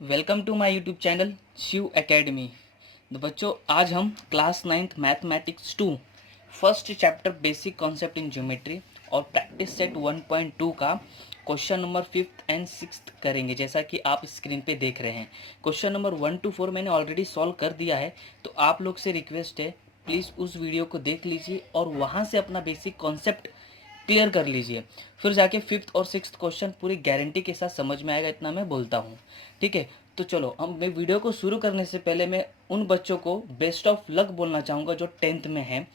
Welcome to my YouTube channel Shiv academy. तो बच्चों, आज हम class 9th mathematics 2 first chapter basic concept in geometry और प्रैक्टिस सेट 1.2 का question number 5th and 6th करेंगे। जैसा कि आप स्क्रीन पे देख रहे हैं, क्वेश्चन नंबर 1 to 4 मैंने ऑलरेडी सॉल्व कर दिया है। तो आप लोग से रिक्वेस्ट है, प्लीज़ उस वीडियो को देख लीजिए और वहाँ से अपना बेसिक कॉन्सेप्ट क्लियर कर लीजिए। फिर जाके 5th और 6th क्वेश्चन पूरी गारंटी के साथ समझ में आएगा, इतना मैं बोलता हूँ। ठीक है, तो चलो हम मैं वीडियो को शुरू करने से पहले मैं उन बच्चों को बेस्ट ऑफ लक बोलना चाहूँगा जो 10th में हैं।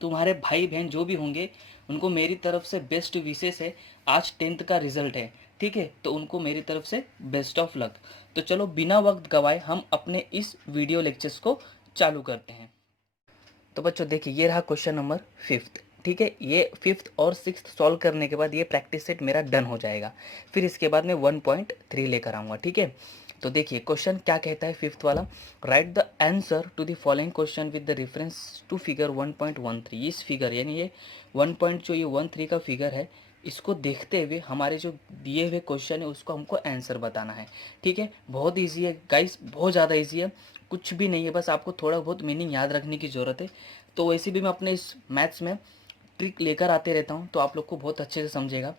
तुम्हारे भाई बहन जो भी होंगे उनको मेरी तरफ से बेस्ट विशेष है। आज 10th का रिजल्ट है, ठीक है, तो उनको मेरी तरफ से बेस्ट ऑफ लक। तो चलो बिना वक्त गवाए हम अपने इस वीडियो लेक्चर्स को चालू करते हैं। तो बच्चों देखिए, ये रहा क्वेश्चन नंबर 5th। ठीक है, ये 5th और 6th सॉल्व करने के बाद ये प्रैक्टिस सेट मेरा डन हो जाएगा। फिर इसके बाद मैं 1.3 लेकर आऊँगा। ठीक है, तो देखिए क्वेश्चन क्या कहता है 5th वाला। Write the answer to the following question with the reference to figure 1.13। इस फिगर यानी ये 1.13 का फिगर है, इसको देखते हुए हमारे जो दिए हुए क्वेश्चन है उसको हमको आंसर बताना है। ठीक है, बहुत ईजी है गाइस, बहुत ज़्यादा ईजी है, कुछ भी नहीं है, बस आपको थोड़ा बहुत मीनिंग याद रखने की ज़रूरत है। तो वैसे भी मैं अपने इस मैथ्स में ट्रिक लेकर आते रहता हूँ, तो आप लोग को बहुत अच्छे से समझेगा।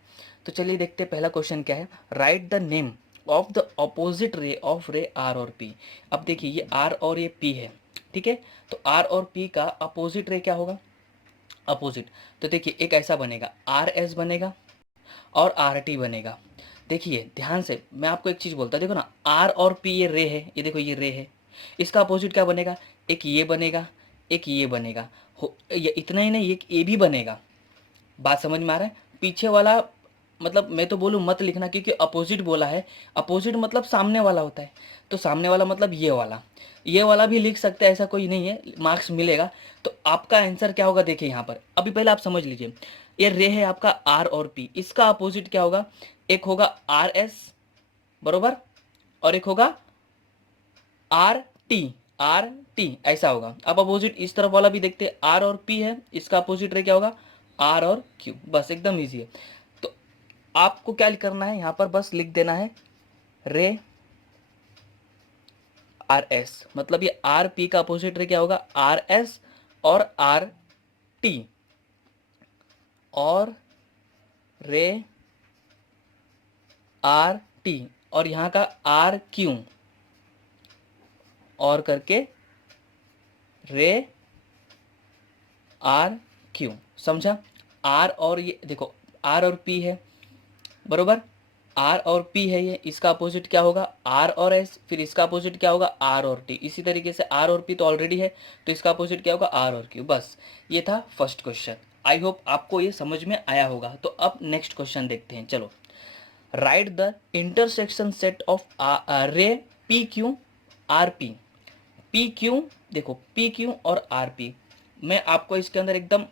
तो चलिए देखते हैं पहला क्वेश्चन क्या है। Write the name of the opposite ray of ray R और पी। अब देखिए ये आर और ये पी है, ठीक है, तो आर और पी का अपोजिट रे क्या होगा, अपोजिट। तो देखिए एक ऐसा बनेगा, आर एस बनेगा और आर टी बनेगा। देखिए ध्यान से मैं आपको एक चीज़ बोलता, देखो ना, आर और पी ये रे है, ये देखो ये रे है, इसका अपोजिट क्या बनेगा, एक ये बनेगा, एक ये बनेगा। हो ये इतना ही नहीं, एक ए भी बनेगा। बात समझ में आ रहा है। पीछे वाला मतलब मैं तो बोलूँ मत लिखना, क्योंकि अपोजिट बोला है, अपोजिट मतलब सामने वाला होता है। तो सामने वाला मतलब ये वाला भी लिख सकते हैं, ऐसा कोई नहीं है, मार्क्स मिलेगा। तो आपका आंसर क्या होगा देखिए यहाँ पर, अभी पहले आप समझ लीजिए। ये रे है आपका आर और पी, इसका अपोजिट क्या होगा, एक होगा आर एस बरोबर, और एक होगा आर टी, आर टी ऐसा होगा। अब अपोजिट इस तरफ वाला भी देखते हैं, आर और पी है, इसका अपोजिट रे क्या होगा, आर और क्यू। बस एकदम इजी है। तो आपको क्या करना है यहाँ पर, बस लिख देना है रे आर एस, मतलब ये आर पी का अपोजिट रे क्या होगा, आर एस और आर टी, और रे आर टी, और यहाँ का आर क्यू, और करके रे आर क्यू। समझा। आर और ये देखो, आर और पी है बरोबर, आर और पी है, ये इसका अपोजिट क्या होगा, आर और एस, फिर इसका अपोजिट क्या होगा, आर और टी। इसी तरीके से आर और पी तो ऑलरेडी है, तो इसका अपोजिट क्या होगा, आर और क्यू। बस ये था फर्स्ट क्वेश्चन। आई होप आपको ये समझ में आया होगा। तो अब नेक्स्ट क्वेश्चन देखते हैं। चलो, right the intersection set of रे P Q R P. P Q, देखो पी क्यू और आर पी, मैं आपको इसके अंदर एकदम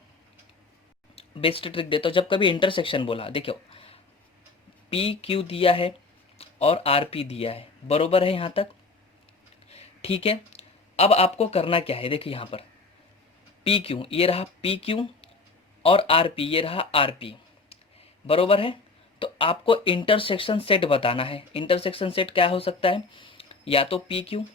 बेस्ट ट्रिक देता हूँ। जब कभी इंटरसेक्शन बोला, देखो पी क्यू दिया है और आर पी दिया है, बरोबर है यहाँ तक, ठीक है। अब आपको करना क्या है, देखिए यहाँ पर पी क्यू, ये रहा पी क्यू, और आर पी ये रहा आर पी, बरोबर है। तो आपको इंटरसेक्शन सेट बताना है। इंटरसेक्शन सेट क्या हो सकता है, या तो पी क्यू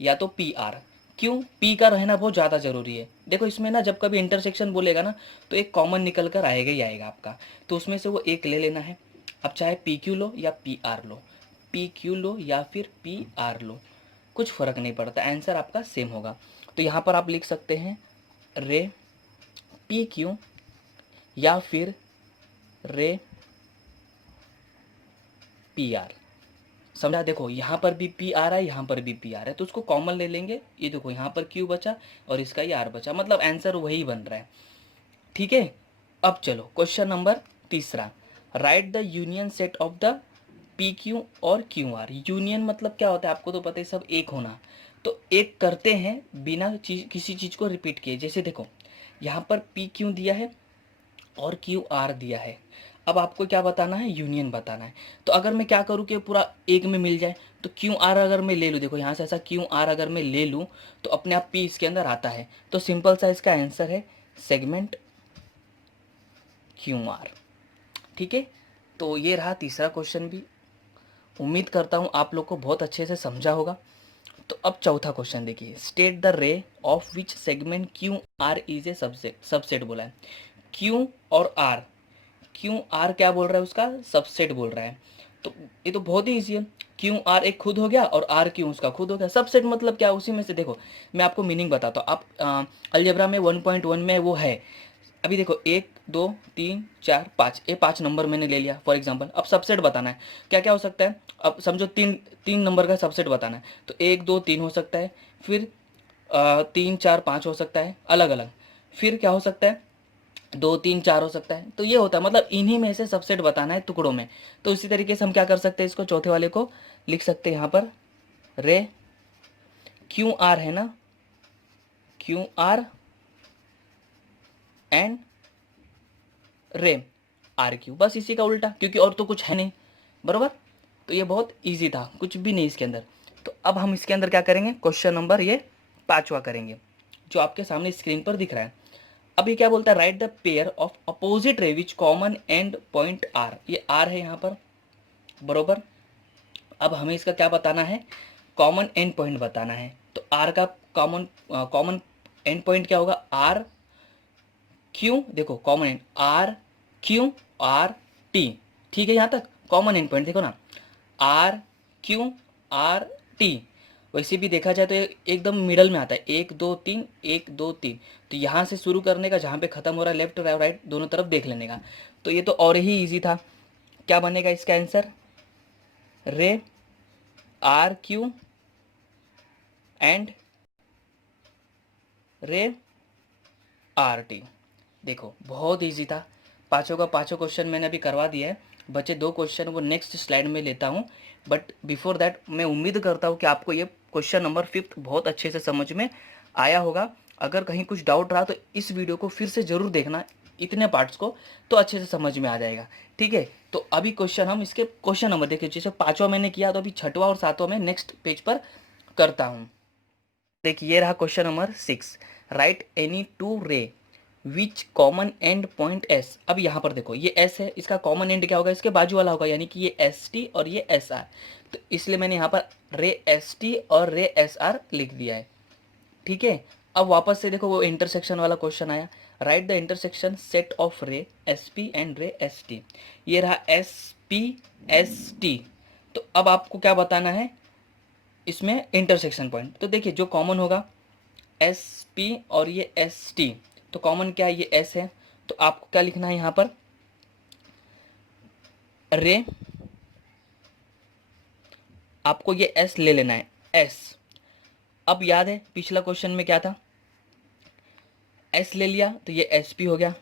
या तो पी आर। क्यों, पी का रहना बहुत ज़्यादा ज़रूरी है। देखो इसमें ना, जब कभी इंटरसेक्शन बोलेगा ना, तो एक कॉमन निकल कर आएगा ही आएगा आपका, तो उसमें से वो एक ले लेना है। अब चाहे पी क्यू लो या पी आर लो, पी क्यू लो या फिर पी आर लो, कुछ फ़र्क नहीं पड़ता, आंसर आपका सेम होगा। तो यहाँ पर आप लिख सकते हैं रे पी क्यू या फिर रे पी आर। समझा। देखो यहाँ पर भी पी आ रहा है, यहाँ पर भी पी आ रहा है, तो उसको कॉमन ले लेंगे। ये देखो यहाँ पर क्यू बचा और इसका ही आर बचा, मतलब आंसर वही बन रहा है। ठीक है, अब चलो क्वेश्चन नंबर तीसरा। Right the union set of the P Q और क्यू आर। यूनियन मतलब क्या होता है, आपको तो पता है, सब एक होना। तो एक करते हैं बिना किसी चीज़ को रिपीट किए। जैसे देखो यहाँ पर पी क्यू दिया है और क्यू आर दिया है, अब आपको क्या बताना है, यूनियन बताना है। तो अगर मैं क्या करूँ कि पूरा एक में मिल जाए, तो क्यू आर अगर मैं ले लूँ, देखो यहाँ से ऐसा क्यू आर अगर मैं ले लूँ तो अपने आप पी इसके अंदर आता है। तो सिंपल सा इसका आंसर है सेगमेंट क्यू आर। ठीक है, तो ये रहा तीसरा क्वेश्चन भी उम्मीद करता हूँ आप लोग को बहुत अच्छे से समझा होगा। तो अब चौथा क्वेश्चन देखिए, state the ray of which segment Q R is a subset बोला है। क्यू और आर, क्यू आर क्या बोल रहा है, उसका सबसेट बोल रहा है। तो ये तो बहुत ही ईजी है, क्यू आर एक खुद हो गया और आर क्यू उसका खुद हो गया। सबसेट मतलब क्या, उसी में से देखो मैं आपको मीनिंग बताता हूँ। आप अलजेब्रा में 1.1 में वो है। अभी देखो 1 2 3 4 5, ये 5 नंबर मैंने ले लिया फॉर एग्जांपल। अब सबसेट बताना है, क्या क्या हो सकता है। अब समझो तीन तीन नंबर का सबसेट बताना है, तो 1 2 3 हो सकता है, फिर 3 4 5 हो सकता है अलग अलग, फिर क्या हो सकता है 2 3 4 हो सकता है। तो ये होता है, मतलब इन्हीं में से सबसेट बताना है टुकड़ों में। तो इसी तरीके से हम क्या कर सकते हैं, इसको चौथे वाले को लिख सकते हैं यहाँ पर, रे क्यू आर है ना, क्यू आर एंड रे आर क्यू, बस इसी का उल्टा, क्योंकि और तो कुछ है नहीं, बरोबर। तो ये बहुत इजी था, कुछ भी नहीं इसके अंदर। तो अब हम इसके अंदर क्या करेंगे, क्वेश्चन नंबर ये 5वां करेंगे, जो आपके सामने स्क्रीन पर दिख रहा है। अब ये क्या बोलता है, write the pair of opposite ray which common end point R, ये आर है यहाँ पर, बरोबर। अब हमें इसका क्या बताना है, कॉमन एंड पॉइंट बताना है। तो आर का कॉमन कॉमन एंड पॉइंट क्या होगा, आर क्यू, देखो common end R Q R T, ठीक है, यहाँ तक कॉमन एंड पॉइंट देखो ना, आर क्यू आर टी। वैसे भी देखा जाए तो एकदम मिडल में आता है, 1 2 3 1 2 3। तो यहाँ से शुरू करने का, जहाँ पे ख़त्म हो रहा है लेफ्ट राइट दोनों तरफ देख लेने का। तो ये तो और ही इजी था। क्या बनेगा इसका आंसर, रे आर क्यू एंड रे आर टी। देखो बहुत इजी था, पाँचों का पाँचों क्वेश्चन मैंने अभी करवा दिया है। बचे 2 क्वेश्चन वो नेक्स्ट स्लाइड में लेता हूँ, बट बिफोर दैट मैं उम्मीद करता हूँ कि आपको ये क्वेश्चन नंबर 5 बहुत अच्छे से समझ में आया होगा। अगर कहीं कुछ डाउट रहा तो इस वीडियो को फिर से ज़रूर देखना, इतने पार्ट्स को, तो अच्छे से समझ में आ जाएगा, ठीक है। तो अभी क्वेश्चन हम इसके क्वेश्चन नंबर देखिए, जैसे 5वां मैंने किया, तो अभी 6वां और 7वां मैं नेक्स्ट पेज पर करता हूँ। देखिए ये रहा question number 6, right any two रे which common end point S. अब यहाँ पर देखो ये एस है, इसका कॉमन एंड क्या होगा, इसके बाजू वाला होगा, यानी कि ये एस टी और ये एस आर। तो इसलिए मैंने यहाँ पर रे एस टी और रे एस आर लिख दिया है, ठीक है। अब वापस से देखो वो इंटरसेक्शन वाला क्वेश्चन आया, right the intersection set of रे एस पी एंड रे एस टी। ये रहा एस पी एस टी। तो अब आपको क्या बताना है इसमें इंटरसेक्शन पॉइंट। तो देखिए जो कॉमन होगा एस पी और ये एस टी, तो कॉमन क्या है, ये एस है। तो आपको क्या लिखना है यहाँ पर, रे, आपको ये एस ले लेना है, एस। अब याद है पिछला क्वेश्चन में क्या था, एस ले लिया तो ये एस पी हो गया,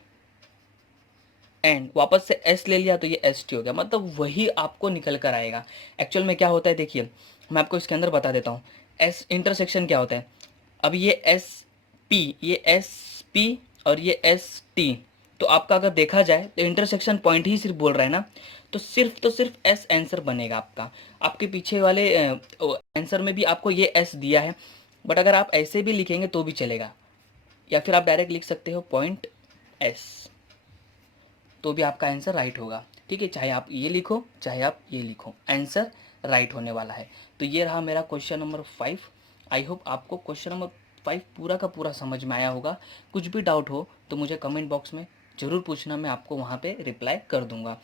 एंड वापस से एस ले लिया तो ये एस टी हो गया, मतलब वही आपको निकल कर आएगा। एक्चुअल में क्या होता है देखिए, मैं आपको इसके अंदर बता देता हूँ, एस इंटरसेक्शन क्या होता है। अब ये एस पी, ये एस पी और ये एस टी, तो आपका अगर देखा जाए तो इंटरसेक्शन पॉइंट ही सिर्फ बोल रहा है ना, तो सिर्फ एस आंसर बनेगा आपका। आपके पीछे वाले आंसर में भी आपको ये एस दिया है, बट अगर आप ऐसे भी लिखेंगे तो भी चलेगा, या फिर आप डायरेक्ट लिख सकते हो पॉइंट एस, तो भी आपका आंसर राइट होगा, ठीक है। चाहे आप ये लिखो चाहे आप ये लिखो, आंसर राइट होने वाला है। तो ये रहा मेरा क्वेश्चन नंबर 5। आई होप आपको क्वेश्चन नंबर 5 पूरा का पूरा समझ में आया होगा। कुछ भी डाउट हो तो मुझे कमेंट बॉक्स में ज़रूर पूछना, मैं आपको वहाँ पे रिप्लाई कर दूँगा,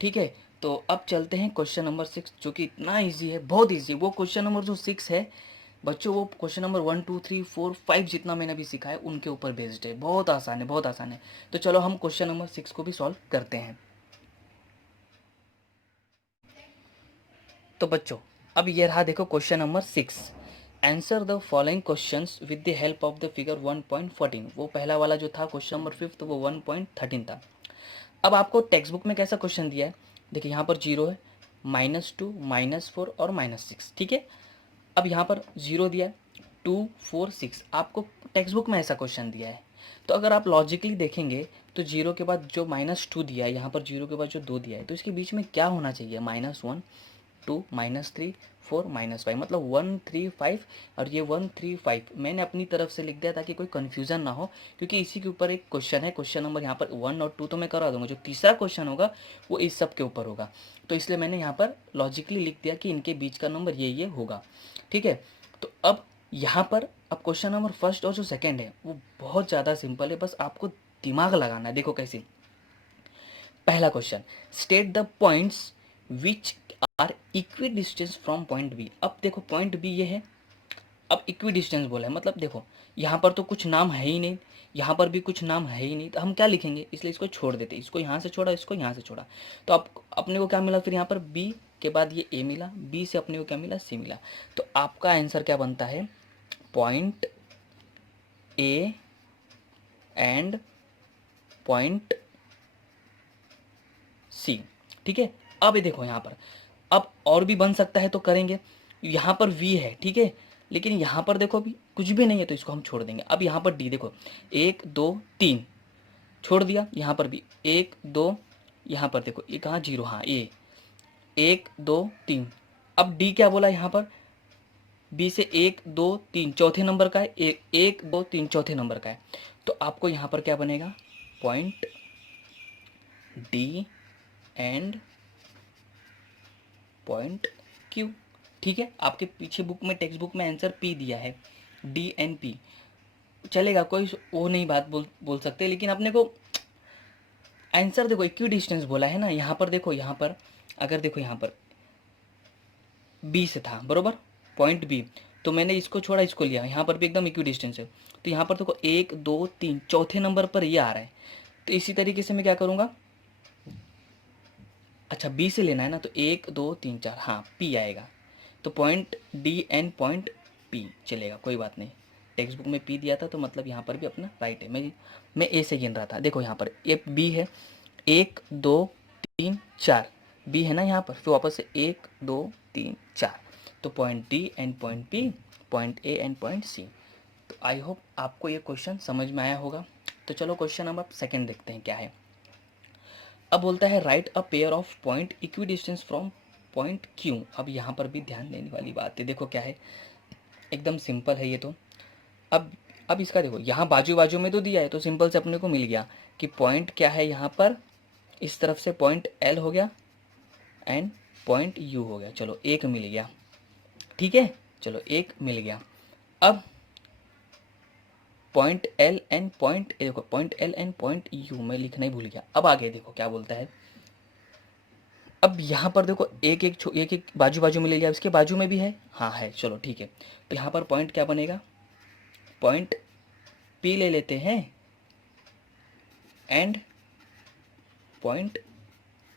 ठीक है। तो अब चलते हैं क्वेश्चन नंबर 6, जो कि इतना ईजी है, बहुत ईजी। वो क्वेश्चन नंबर जो 6 है बच्चों, वो क्वेश्चन नंबर 1 2 3 4 5 जितना मैंने अभी सीखा है उनके ऊपर बेस्ड है, बहुत आसान है, बहुत आसान है। तो चलो हम क्वेश्चन नंबर 6 को भी सॉल्व करते हैं। तो बच्चों अब ये रहा, देखो question number 6, answer the following questions with the help of the figure 1.14। वो पहला वाला जो था क्वेश्चन नंबर 5, तो वो 1.13 था। अब आपको टेक्स्ट बुक में कैसा क्वेश्चन दिया है, देखिए यहाँ पर 0 है, -2 -4 और -6, ठीक है। अब यहाँ पर 0 दिया है, 2 4 6, आपको टेक्स्ट बुक में ऐसा क्वेश्चन दिया है। तो अगर आप लॉजिकली देखेंगे तो 0 के बाद जो -2 दिया है, यहाँ पर 0 के बाद जो 2 दिया है, तो इसके बीच में क्या होना चाहिए, -1 2 -3 4 -5 मतलब 1 3 5 और ये 1 3 5 मैंने अपनी तरफ से लिख दिया ताकि कोई कन्फ्यूज़न ना हो, क्योंकि इसी के ऊपर एक क्वेश्चन है। क्वेश्चन नंबर यहाँ पर 1 और 2 तो मैं करा दूंगा, जो तीसरा क्वेश्चन होगा वो इस सब के ऊपर होगा। तो इसलिए मैंने यहाँ पर लॉजिकली लिख दिया कि इनके बीच का नंबर ये होगा। ठीक है, तो अब यहाँ पर अब क्वेश्चन नंबर फर्स्ट और जो सेकेंड है वो बहुत ज़्यादा सिंपल है, बस आपको दिमाग लगाना है। देखो कैसे। पहला question, state the points which are equidistant from point B. अब देखो पॉइंट बी ये है, अब इक्वी डिस्टेंस बोला है, मतलब देखो यहाँ पर तो कुछ नाम है ही नहीं, यहाँ पर भी कुछ नाम है ही नहीं, तो हम क्या लिखेंगे, इसलिए इसको छोड़ देते, इसको यहाँ से छोड़ा, इसको यहाँ से छोड़ा, तो अब अपने को क्या मिला, फिर यहाँ पर बी के बाद ये ए मिला, बी से अपने को क्या मिला, सी मिला। तो आपका आंसर क्या बनता है, point A and point C. ठीक है, अब ये देखो यहाँ पर, अब और भी बन सकता है तो करेंगे। यहाँ पर वी है, ठीक है, लेकिन यहाँ पर देखो अभी कुछ भी नहीं है तो इसको हम छोड़ देंगे। अब यहाँ पर डी देखो, 1 2 3 छोड़ दिया, यहाँ पर भी 1 2, यहाँ पर देखो ये कहाँ 0, हाँ ए 1 2 3। अब डी क्या बोला यहाँ पर, बी से 1 2 3 चौथे नंबर का है, 1 2 3 चौथे नंबर का है, तो आपको यहाँ पर क्या बनेगा, point D and point Q. ठीक है, आपके पीछे बुक में, टेक्स्ट बुक में आंसर पी दिया है, डी एन पी चलेगा, कोई वो नहीं बात बोल सकते, लेकिन अपने को आंसर देखो इक्वी डिस्टेंस बोला है ना। यहाँ पर देखो, यहाँ पर अगर देखो यहाँ पर बी से था बरोबर, पॉइंट बी, तो मैंने इसको छोड़ा, इसको लिया, यहाँ पर भी एकदम इक्वी डिस्टेंस है, तो यहाँ पर देखो 1 2 3 चौथे नंबर पर ये आ रहा है, तो इसी तरीके से मैं क्या करूँगा, अच्छा बी से लेना है ना, तो 1 2 3 4, हाँ पी आएगा, तो point D and point P चलेगा, कोई बात नहीं। टेक्स्ट बुक में पी दिया था तो मतलब यहाँ पर भी अपना राइट है। मैं ए से गिन रहा था, देखो यहाँ पर ए बी है, 1 2 3 4 बी है ना यहाँ पर, फिर वापस से 1 2 3 4, तो point D and point P, point A and point C. तो आई होप आपको ये क्वेश्चन समझ में आया होगा। तो चलो क्वेश्चन नंबर सेकेंड देखते हैं क्या है। अब बोलता है right a pair of point equi distance from point Q. अब यहाँ पर भी ध्यान देने वाली बात है, देखो क्या है, एकदम सिंपल है ये तो। अब इसका देखो, यहाँ बाजू बाजू में तो दिया है, तो सिंपल से अपने को मिल गया कि पॉइंट क्या है, यहाँ पर इस तरफ से पॉइंट एल हो गया एंड पॉइंट यू हो गया, चलो एक मिल गया। ठीक है, चलो एक मिल गया। अब point L and point A, देखो point L and point U मैं लिखना ही भूल गया। अब आगे देखो क्या बोलता है, अब यहाँ पर देखो एक एक बाजू बाजू में ले लिया, इसके बाजू में भी है, हाँ है, चलो ठीक है। तो यहाँ पर पॉइंट क्या बनेगा, पॉइंट पी ले लेते हैं एंड पॉइंट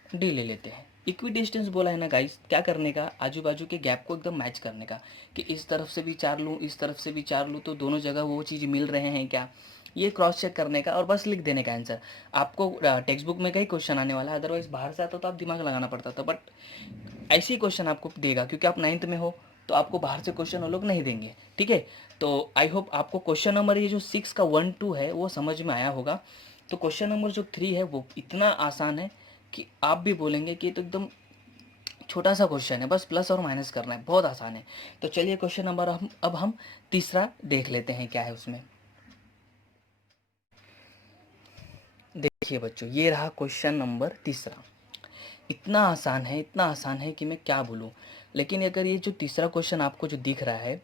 डी ले लेते हैं। इक्वी डिस्टेंस बोला है ना गाइस, क्या करने का, आजू बाजू के गैप को एकदम मैच करने का, कि इस तरफ से भी 4 लूँ, इस तरफ से भी 4 लूँ, तो दोनों जगह वो चीज़ मिल रहे हैं क्या, ये क्रॉस चेक करने का और बस लिख देने का आंसर। आपको टेक्स्ट बुक में कई क्वेश्चन आने वाला है, अदरवाइज बाहर से आता तो आप दिमाग लगाना पड़ता था, बट ऐसे ही क्वेश्चन आपको देगा क्योंकि आप 9th में हो, तो आपको बाहर से क्वेश्चन वो लोग नहीं देंगे। ठीक है, तो आई होप आपको क्वेश्चन नंबर ये जो 6 का 1 2 है वो समझ में आया होगा। तो क्वेश्चन नंबर जो 3 है वो इतना आसान है कि आप भी बोलेंगे कि ये तो एकदम छोटा सा क्वेश्चन है, बस प्लस और माइनस करना है, बहुत आसान है। तो चलिए क्वेश्चन नंबर अब हम तीसरा देख लेते हैं क्या है उसमें। देखिए बच्चों, ये रहा क्वेश्चन नंबर तीसरा। इतना आसान है, इतना आसान है कि मैं क्या बोलूँ। लेकिन अगर ये जो तीसरा क्वेश्चन आपको जो दिख रहा है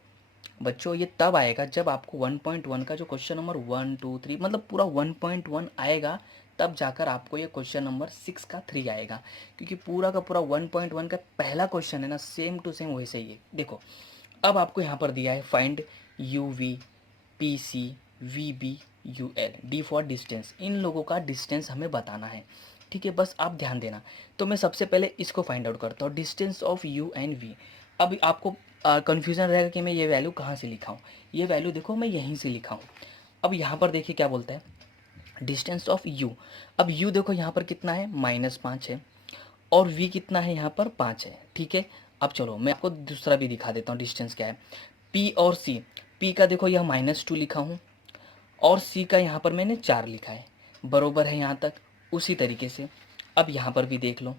बच्चों, ये तब आएगा जब आपको 1.1 का जो क्वेश्चन नंबर 1 2 3 मतलब पूरा 1.1 आएगा, तब जाकर आपको ये क्वेश्चन नंबर 6 का 3 आएगा। क्योंकि पूरा का पूरा 1.1 का पहला क्वेश्चन है ना, सेम टू सेम वैसे ही है। देखो अब आपको यहाँ पर दिया है find U V P C V B U L, D for distance, इन लोगों का डिस्टेंस हमें बताना है। ठीक है, बस आप ध्यान देना। तो मैं सबसे पहले इसको फाइंड आउट करता हूँ, distance of U and V. अब आपको कन्फ्यूज़न रहेगा कि मैं ये वैल्यू कहाँ से लिखा हूँ, ये वैल्यू देखो मैं यहीं से लिखा हूँ। अब यहाँ पर देखिए क्या बोलता है, डिस्टेंस ऑफ यू। अब यू देखो यहाँ पर कितना है, -5 है, और वी कितना है यहाँ पर 5 है। ठीक है, अब चलो मैं आपको दूसरा भी दिखा देता हूँ डिस्टेंस क्या है। पी और सी, पी का देखो यह -2 लिखा हूँ और सी का यहाँ पर मैंने 4 लिखा है, बरोबर है यहाँ तक। उसी तरीके से अब यहाँ पर भी देख लो,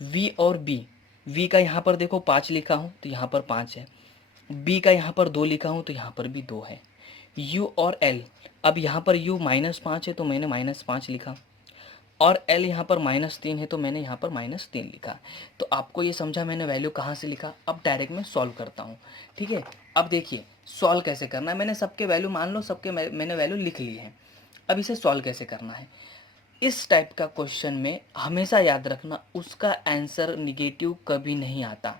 वी और बी, v का यहाँ पर देखो 5 लिखा हूँ तो यहाँ पर 5 है, b का यहाँ पर 2 लिखा हूँ तो यहाँ पर भी 2 है, u और l, अब यहाँ पर u -5 है तो मैंने -5 लिखा, और l यहाँ पर -3 है तो मैंने यहाँ पर -3 लिखा। तो आपको ये समझा मैंने वैल्यू कहाँ से लिखा। अब डायरेक्ट मैं सॉल्व करता हूँ, ठीक है। अब देखिए सॉल्व कैसे करना है, मैंने सबके वैल्यू मान लो सबके मैंने वैल्यू लिख ली है। अब इसे सॉल्व कैसे करना है, इस टाइप का क्वेश्चन में हमेशा याद रखना उसका आंसर निगेटिव कभी नहीं आता।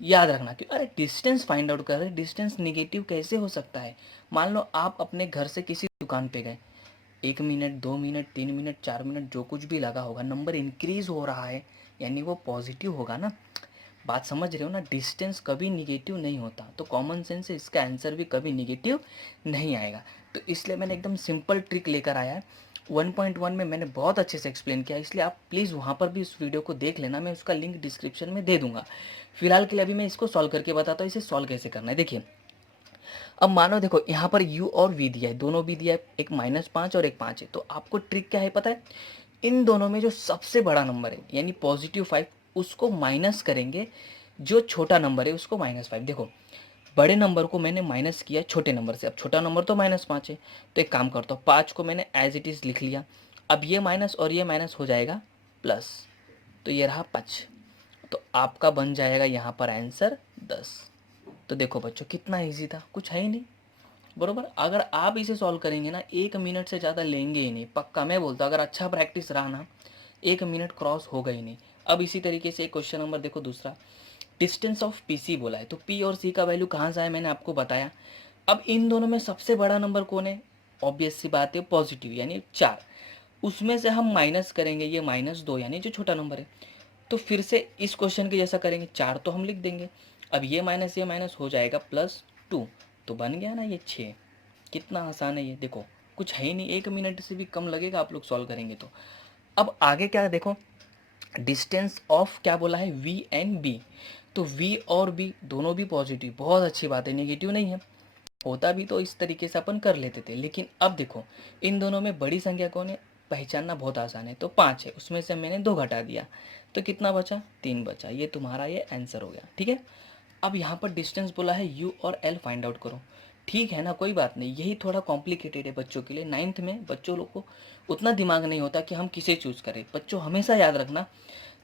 याद रखना कि अरे डिस्टेंस फाइंड आउट कर रहे, डिस्टेंस निगेटिव कैसे हो सकता है। मान लो आप अपने घर से किसी दुकान पे गए, 1 मिनट 2 मिनट 3 मिनट 4 मिनट जो कुछ भी लगा होगा, नंबर इंक्रीज हो रहा है यानी वो पॉजिटिव होगा ना। बात समझ रहे हो ना, डिस्टेंस कभी निगेटिव नहीं होता, तो कॉमन सेंस से इसका आंसर भी कभी निगेटिव नहीं आएगा। तो इसलिए मैंने एकदम सिंपल ट्रिक लेकर आया है। 1.1 में मैंने बहुत अच्छे से एक्सप्लेन किया, इसलिए आप प्लीज़ वहाँ पर भी इस वीडियो को देख लेना, मैं उसका लिंक डिस्क्रिप्शन में दे दूंगा। फिलहाल के लिए अभी मैं इसको सॉल्व करके बताता हूँ इसे सॉल्व कैसे करना है। देखिए अब मानो देखो यहाँ पर u और v दिया है, दोनों भी दिया है, एक -5 और एक 5 है। तो आपको ट्रिक क्या है पता है, इन दोनों में जो सबसे बड़ा नंबर है यानी +5 उसको माइनस करेंगे, जो छोटा नंबर है उसको -5। देखो बड़े नंबर को मैंने माइनस किया छोटे नंबर से, अब छोटा नंबर तो -5 है, तो एक काम करता हूँ 5 को मैंने एज इट इज़ लिख लिया। अब ये माइनस और ये माइनस हो जाएगा प्लस, तो ये रहा 5, तो आपका बन जाएगा यहाँ पर आंसर 10। तो देखो बच्चों कितना इजी था, कुछ है ही नहीं, बरोबर। अगर आप इसे सॉल्व करेंगे ना 1 मिनट से ज़्यादा लेंगे ही नहीं, पक्का मैं बोलता हूँ। अगर अच्छा प्रैक्टिस रहा ना 1 मिनट क्रॉस होगा ही नहीं। अब इसी तरीके से एक क्वेश्चन नंबर देखो दूसरा, डिस्टेंस ऑफ पीसी बोला है, तो पी और सी का वैल्यू कहाँ से आया मैंने आपको बताया। अब इन दोनों में सबसे बड़ा नंबर कौन है, ऑब्वियस सी बात है पॉजिटिव यानी 4, उसमें से हम माइनस करेंगे ये -2 यानी जो छोटा नंबर है। तो फिर से इस क्वेश्चन के जैसा करेंगे, 4 तो हम लिख देंगे, अब ये माइनस हो जाएगा +2, तो बन गया ना ये 6। कितना आसान है ये, देखो कुछ है ही नहीं, 1 मिनट से भी कम लगेगा आप लोग सॉल्व करेंगे तो। अब आगे क्या है देखो, डिस्टेंस ऑफ क्या बोला है v एंड b, तो v और b दोनों भी पॉजिटिव, बहुत अच्छी बात है, नेगेटिव नहीं है। होता भी तो इस तरीके से अपन कर लेते थे, लेकिन अब देखो इन दोनों में बड़ी संख्या कौन है, पहचानना बहुत आसान है। तो 5 है, उसमें से मैंने 2 घटा दिया, तो कितना बचा, 3 बचा। ये तुम्हारा ये आंसर हो गया, ठीक है। अब यहाँ पर डिस्टेंस बोला है u और l फाइंड आउट करो, ठीक है ना, कोई बात नहीं। यही थोड़ा कॉम्प्लिकेटेड है बच्चों के लिए, 9th में बच्चों लोग को उतना दिमाग नहीं होता कि हम किसे चूज़ करें। बच्चों हमेशा याद रखना,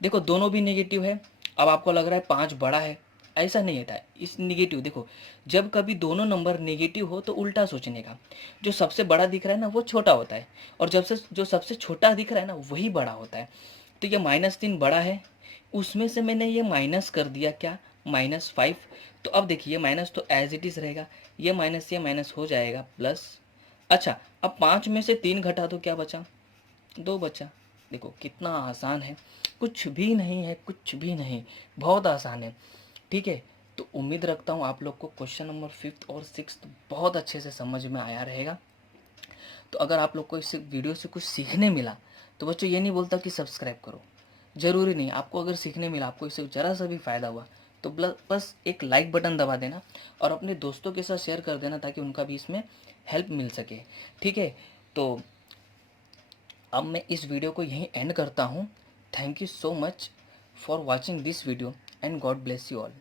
देखो दोनों भी नेगेटिव है। अब आपको लग रहा है 5 बड़ा है, ऐसा नहीं होता है इस निगेटिव। देखो जब कभी दोनों नंबर नेगेटिव हो तो उल्टा सोचने का, जो सबसे बड़ा दिख रहा है ना वो छोटा होता है, और जब से जो सबसे छोटा दिख रहा है ना वही बड़ा होता है। तो ये -3 बड़ा है, उसमें से मैंने ये माइनस कर दिया क्या, -5। तो अब देखिए माइनस तो एज इट इज़ रहेगा, ये माइनस हो जाएगा प्लस। अच्छा अब 5 में से 3 घटा तो क्या बचा, 2 बचा। देखो कितना आसान है, कुछ भी नहीं है, कुछ भी नहीं, बहुत आसान है, ठीक है। तो उम्मीद रखता हूँ आप लोग को क्वेश्चन नंबर 5th और 6th बहुत अच्छे से समझ में आया रहेगा। तो अगर आप लोग को इस वीडियो से कुछ सीखने मिला तो बच्चों ये नहीं बोलता कि सब्सक्राइब करो, ज़रूरी नहीं। आपको अगर सीखने मिला, आपको इससे ज़रा सा भी फ़ायदा हुआ तो बस एक लाइक बटन दबा देना और अपने दोस्तों के साथ शेयर कर देना, ताकि उनका भी इसमें हेल्प मिल सके, ठीक है। तो अब मैं इस वीडियो को यहीं एंड करता हूँ। Thank you so much for watching this video and God bless you all.